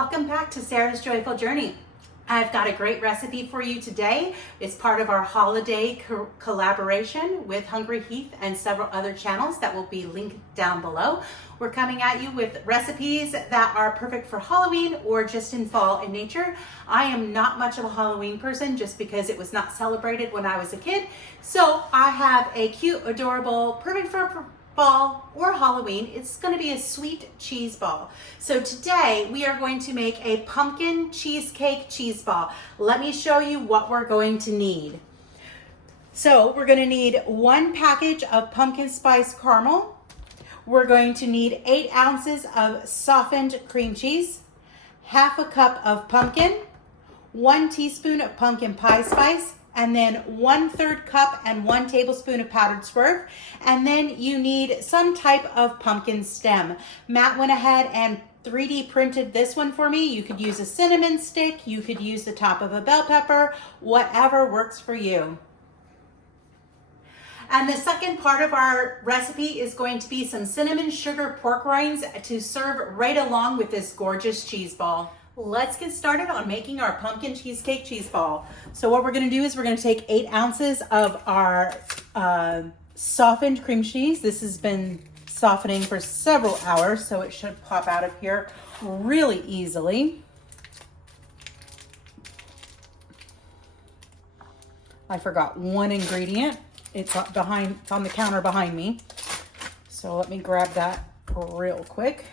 welcome back to Sarah's Joyful Journey. I've got a great recipe for you today. It's part of our holiday collaboration with Hungry Heath and several other channels that will be linked down below. We're coming at you with recipes that are perfect for Halloween or just in fall in nature. I am not much of a Halloween person just because it was not celebrated when I was a kid. So I have a cute, adorable, perfect for fall or Halloween. It's going to be a sweet cheese ball. So today we are going to make a pumpkin cheesecake cheese ball. Let me show you what we're going to need. So we're going to need 1 package of pumpkin spice caramel. We're going to need 8 ounces of softened cream cheese, half a cup of pumpkin, 1 teaspoon of pumpkin pie spice, and then 1/3 cup and 1 tablespoon of powdered Swerve. And then you need some type of pumpkin stem. Matt went ahead and 3D printed this one for me. You could use a cinnamon stick, you could use the top of a bell pepper, whatever works for you. And the second part of our recipe is going to be some cinnamon sugar pork rinds to serve right along with this gorgeous cheese ball. Let's get started on making our pumpkin cheesecake cheese ball. So what we're going to do is we're going to take 8 ounces of our softened cream cheese. This has been softening for several hours, so it should pop out of here really easily. I forgot one ingredient. It's on the counter behind me. So let me grab that real quick.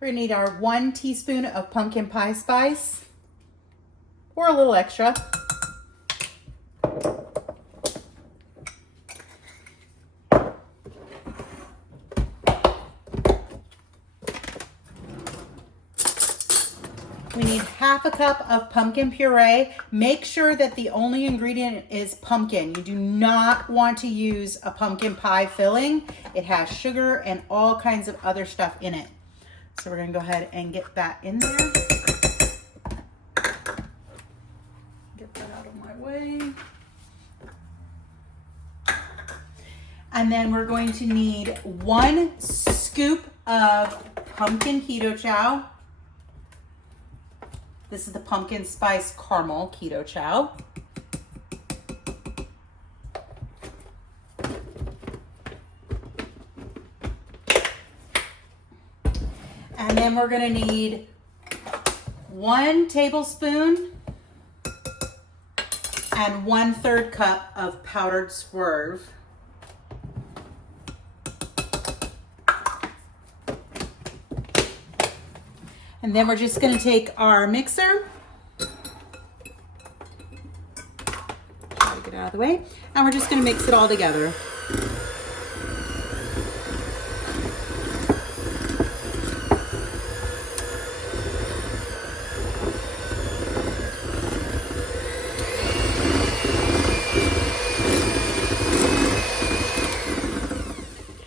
We're gonna need our 1 teaspoon of pumpkin pie spice, or a little extra. We need half a cup of pumpkin puree. Make sure that the only ingredient is pumpkin. You do not want to use a pumpkin pie filling. It has sugar and all kinds of other stuff in it. So we're gonna go ahead and get that in there. Get that out of my way. And then we're going to need 1 scoop of pumpkin Keto Chow. This is the pumpkin spice caramel Keto Chow. And then we're going to need 1 tablespoon and 1/3 cup of powdered Swerve. And then we're just going to take our mixer, try to get out of the way, and we're just going to mix it all together.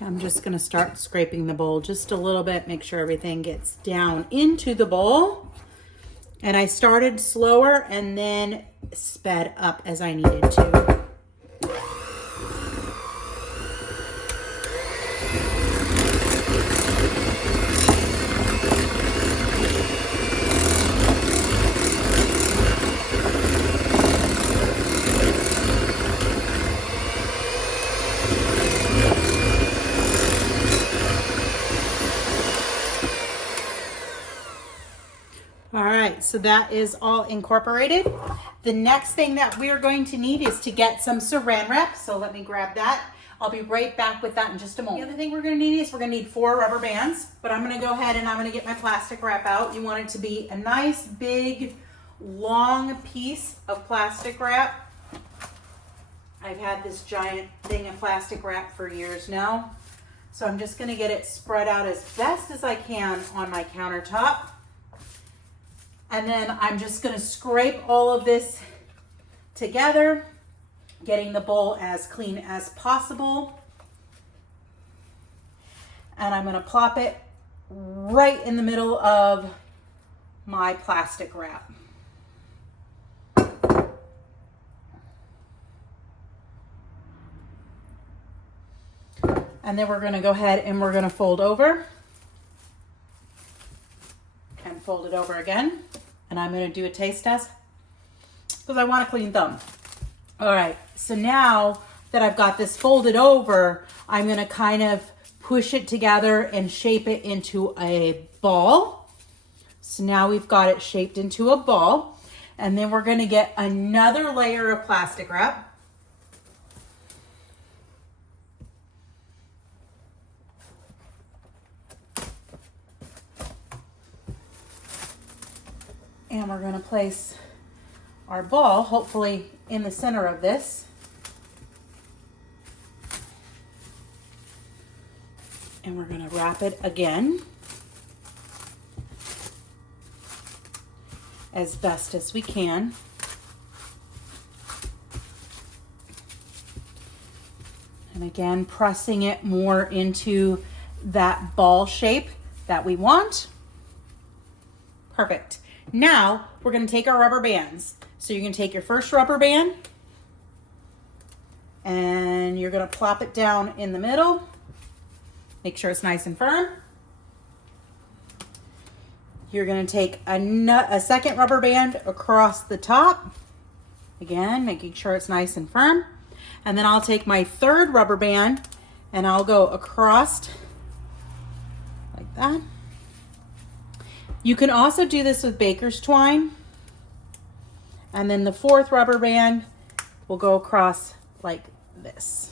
I'm just going to start scraping the bowl just a little bit, make sure everything gets down into the bowl. And I started slower and then sped up as I needed to. All right, so that is all incorporated. The next thing that we're going to need is to get some saran wrap. So let me grab that. I'll be right back with that in just a moment. The other thing we're gonna need is we're gonna need 4 rubber bands, but I'm gonna go ahead and I'm gonna get my plastic wrap out. You want it to be a nice, big, long piece of plastic wrap. I've had this giant thing of plastic wrap for years now. So I'm just gonna get it spread out as best as I can on my countertop. And then I'm just gonna scrape all of this together, getting the bowl as clean as possible. And I'm gonna plop it right in the middle of my plastic wrap. And then we're gonna go ahead and we're gonna fold over and fold it over again. And I'm gonna do a taste test because I want a clean thumb. All right, so now that I've got this folded over, I'm gonna kind of push it together and shape it into a ball. So now we've got it shaped into a ball. And then we're gonna get another layer of plastic wrap. And we're gonna place our ball, hopefully in the center of this. And we're gonna wrap it again as best as we can. And again, pressing it more into that ball shape that we want. Perfect. Now we're gonna take our rubber bands. So you're gonna take your first rubber band and you're gonna plop it down in the middle. Make sure it's nice and firm. You're gonna take a second rubber band across the top. Again, making sure it's nice and firm. And then I'll take my third rubber band and I'll go across like that. You can also do this with baker's twine. And then the fourth rubber band will go across like this.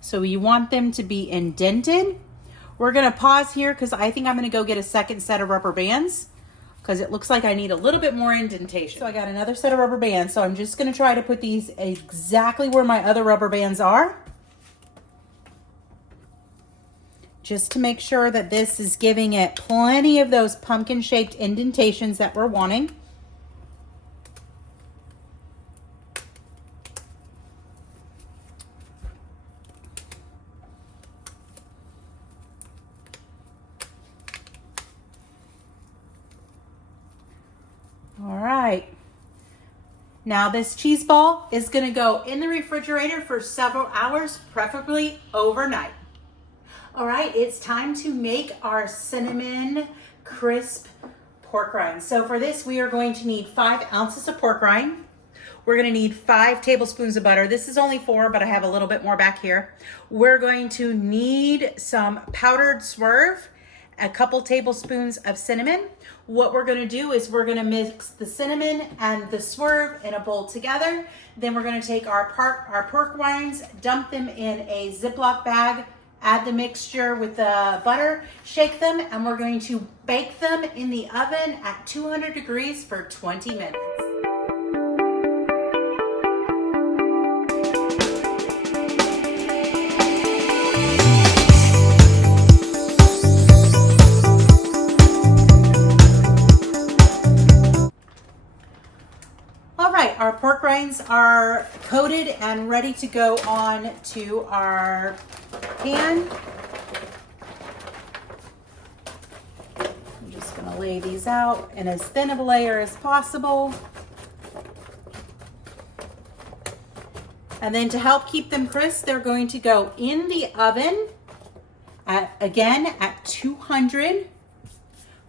So you want them to be indented. We're gonna pause here because I think I'm gonna go get a second set of rubber bands because it looks like I need a little bit more indentation. So I got another set of rubber bands. So I'm just gonna try to put these exactly where my other rubber bands are, just to make sure that this is giving it plenty of those pumpkin-shaped indentations that we're wanting. All right. Now this cheese ball is gonna go in the refrigerator for several hours, preferably overnight. All right, it's time to make our cinnamon crisp pork rinds. So for this, we are going to need 5 ounces of pork rind. We're gonna need 5 tablespoons of butter. This is only 4, but I have a little bit more back here. We're going to need some powdered Swerve, a couple tablespoons of cinnamon. What we're gonna do is we're gonna mix the cinnamon and the Swerve in a bowl together. Then we're gonna take our pork rinds, dump them in a Ziploc bag, add the mixture with the butter, shake them, and we're going to bake them in the oven at 200 degrees for 20 minutes. All right, our pork rinds are coated and ready to go on to our pan. I'm just gonna lay these out in as thin of a layer as possible. And then to help keep them crisp, they're going to go in the oven again at 200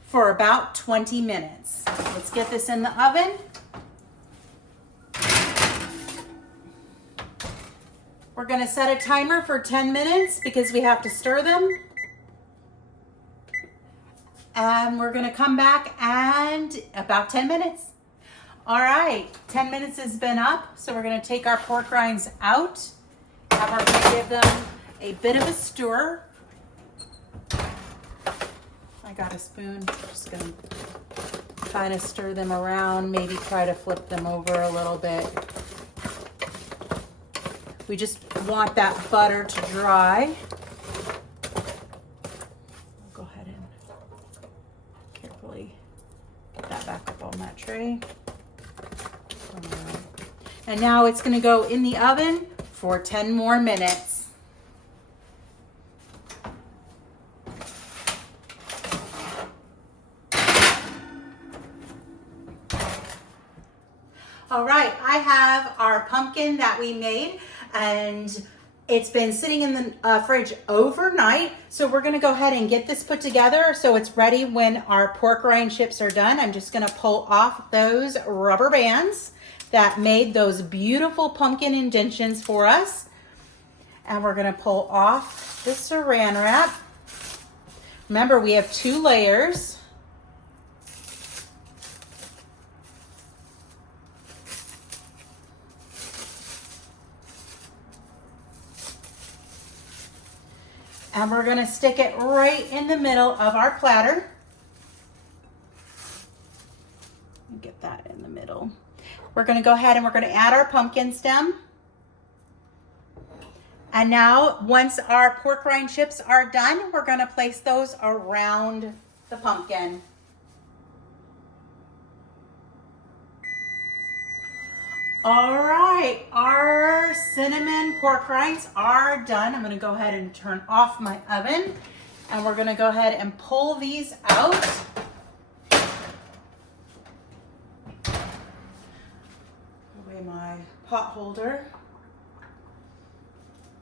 for about 20 minutes. Let's get this in the oven. We're gonna set a timer for 10 minutes because we have to stir them. And we're gonna come back and about 10 minutes. All right, 10 minutes has been up. So we're gonna take our pork rinds out and we're gonna give them a bit of a stir. I got a spoon, just gonna kind of stir them around, maybe try to flip them over a little bit. We just want that butter to dry. I'll go ahead and carefully get that back up on that tray. And now it's gonna go in the oven for 10 more minutes. All right, I have our pumpkin that we made, and It's been sitting in the fridge overnight, so we're gonna go ahead and get this put together so it's ready when our pork rind chips are done. I'm just gonna pull off those rubber bands that made those beautiful pumpkin indentions for us. And we're gonna pull off the saran wrap. Remember, we have 2 layers. And we're gonna stick it right in the middle of our platter. Get that in the middle. We're gonna go ahead and we're gonna add our pumpkin stem. And now, once our pork rind chips are done, we're gonna place those around the pumpkin. All right, our cinnamon pork rinds are done. I'm gonna go ahead and turn off my oven, and we're gonna go ahead and pull these out. Away my pot holder.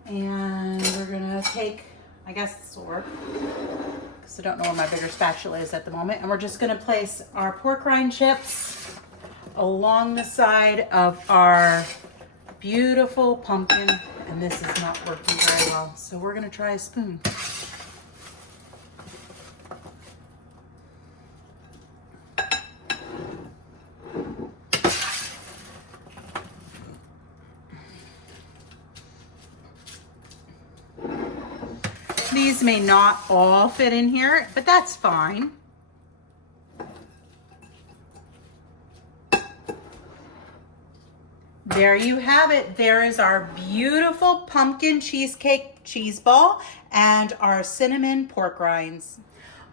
And we're gonna take, I guess this will work, because I don't know where my bigger spatula is at the moment. And we're just gonna place our pork rind chips along the side of our beautiful pumpkin. And this is not working very well, so we're gonna try a spoon. These may not all fit in here, but that's fine. There you have it. There is our beautiful pumpkin cheesecake cheese ball and our cinnamon pork rinds.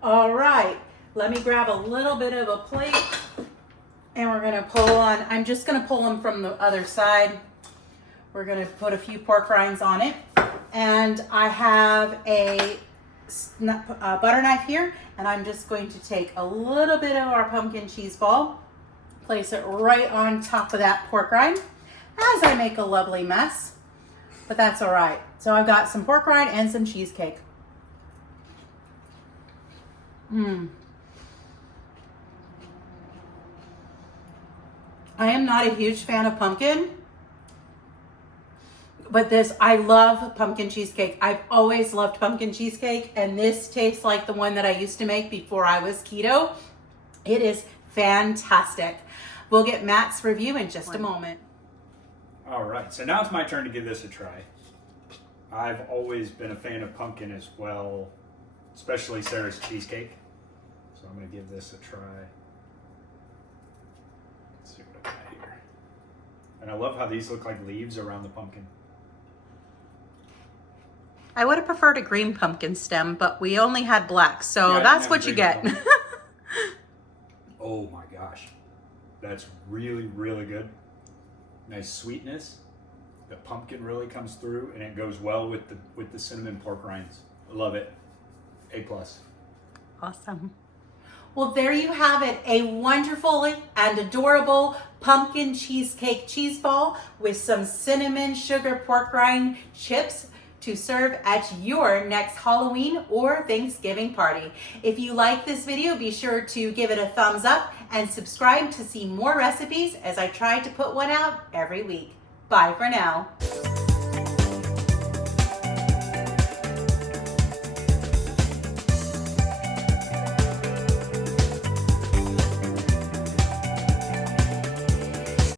All right, let me grab a little bit of a plate and we're gonna pull on, I'm just gonna pull them from the other side. We're gonna put a few pork rinds on it. And I have a butter knife here, and I'm just going to take a little bit of our pumpkin cheese ball, place it right on top of that pork rind as I make a lovely mess, but that's all right. So I've got some pork rind and some cheesecake. I am not a huge fan of pumpkin, but I love pumpkin cheesecake. I've always loved pumpkin cheesecake, and this tastes like the one that I used to make before I was keto. It is fantastic. We'll get Matt's review in just a moment. All right, so now it's my turn to give this a try. I've always been a fan of pumpkin as well, especially Sarah's cheesecake. So I'm gonna give this a try. Let's see what I got here. And I love how these look like leaves around the pumpkin. I would have preferred a green pumpkin stem, but we only had black, so Yeah, that's what you get. Oh my gosh. That's really, really good. Nice sweetness. The pumpkin really comes through, and it goes well with the cinnamon pork rinds. I love it. A+. Awesome. Well, there you have it, a wonderful and adorable pumpkin cheesecake cheese ball with some cinnamon sugar pork rind chips to serve at your next Halloween or Thanksgiving party. If you like this video, be sure to give it a thumbs up and subscribe to see more recipes as I try to put one out every week. Bye for now.